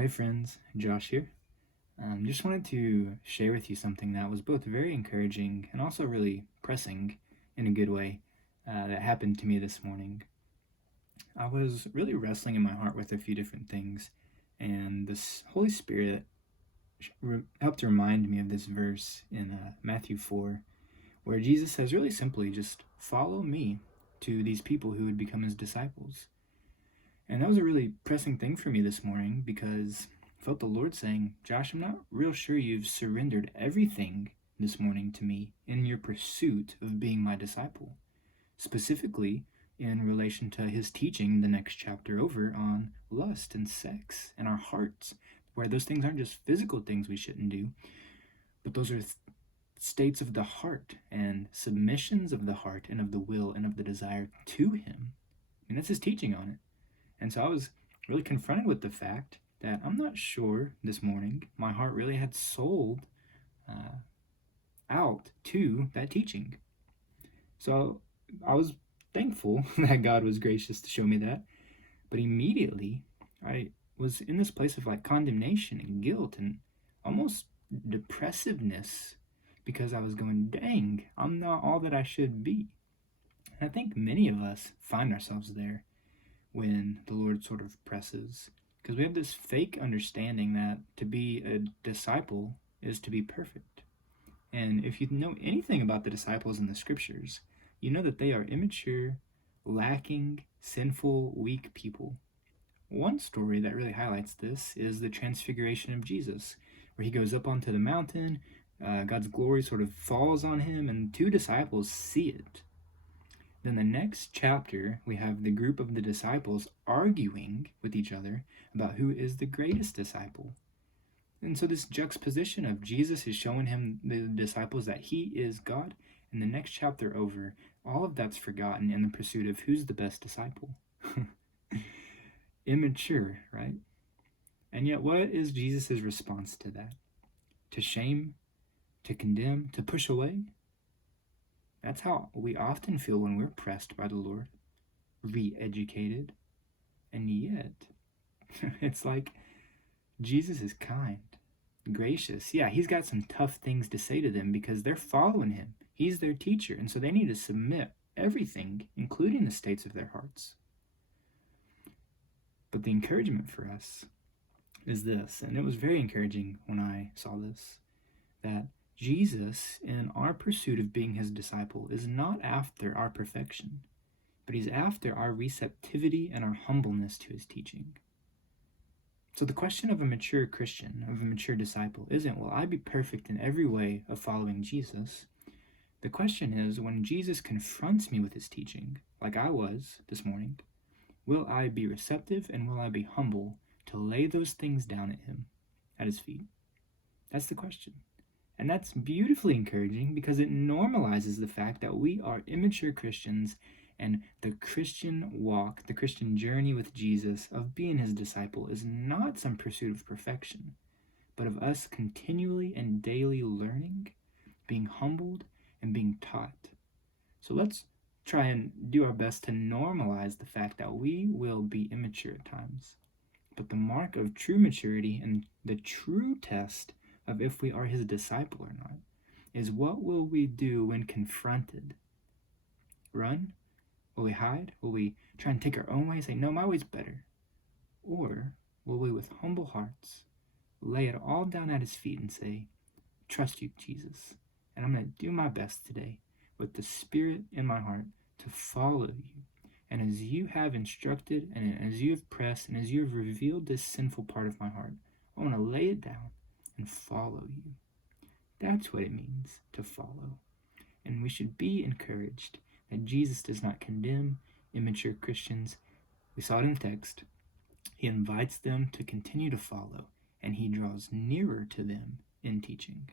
Hi friends, Josh here. Just wanted to share with you something that was both very encouraging and also really pressing in a good way that happened to me this morning. I was really wrestling in my heart with a few different things, and this Holy Spirit helped remind me of this verse in Matthew 4, where Jesus says really simply, just follow me to these people who would become his disciples. And that was a really pressing thing for me this morning because I felt the Lord saying, Josh, I'm not real sure you've surrendered everything this morning to me in your pursuit of being my disciple. Specifically, in relation to his teaching the next chapter over on lust and sex and our hearts, where those things aren't just physical things we shouldn't do, but those are states of the heart and submissions of the heart and of the will and of the desire to him. And that's his teaching on it. And so I was really confronted with the fact that I'm not sure this morning my heart really had sold out to that teaching. So I was thankful that God was gracious to show me that. But immediately I was in this place of like condemnation and guilt and almost depressiveness because I was going, dang, I'm not all that I should be. And I think many of us find ourselves there when the Lord sort of presses. Because we have this fake understanding that to be a disciple is to be perfect. And if you know anything about the disciples in the scriptures, you know that they are immature, lacking, sinful, weak people. One story that really highlights this is the transfiguration of Jesus, where he goes up onto the mountain, God's glory sort of falls on him, and two disciples see it. Then the next chapter, we have the group of the disciples arguing with each other about who is the greatest disciple. And so this juxtaposition of Jesus is showing him, the disciples, that he is God. And the next chapter over, all of that's forgotten in the pursuit of who's the best disciple. Immature, right? And yet what is Jesus' response to that? To shame, to condemn, to push away? That's how we often feel when we're pressed by the Lord, re-educated. And yet, it's like Jesus is kind, gracious. Yeah, he's got some tough things to say to them because they're following him. He's their teacher, and so they need to submit everything, including the states of their hearts. But the encouragement for us is this, and it was very encouraging when I saw this, that Jesus, in our pursuit of being his disciple, is not after our perfection, but he's after our receptivity and our humbleness to his teaching. So the question of a mature Christian, of a mature disciple, isn't, will I be perfect in every way of following Jesus? The question is, when Jesus confronts me with his teaching, like I was this morning, will I be receptive and will I be humble to lay those things down at him, at his feet? That's the question. And that's beautifully encouraging because it normalizes the fact that we are immature Christians, and the Christian walk, the Christian journey with Jesus of being his disciple is not some pursuit of perfection, but of us continually and daily learning, being humbled, and being taught. So let's try and do our best to normalize the fact that we will be immature at times. But the mark of true maturity and the true test of if we are his disciple or not is, what will we do when confronted? Run? Will we hide? Will we try and take our own way and say, no, my way's better? Or will we, with humble hearts, lay it all down at his feet and say, trust you, Jesus, and I'm going to do my best today with the Spirit in my heart to follow you. And as you have instructed, and as you have pressed, and as you have revealed this sinful part of my heart, I want to lay it down and follow you. That's what it means to follow. And we should be encouraged that Jesus does not condemn immature Christians. We saw it in the text. He invites them to continue to follow, and he draws nearer to them in teaching.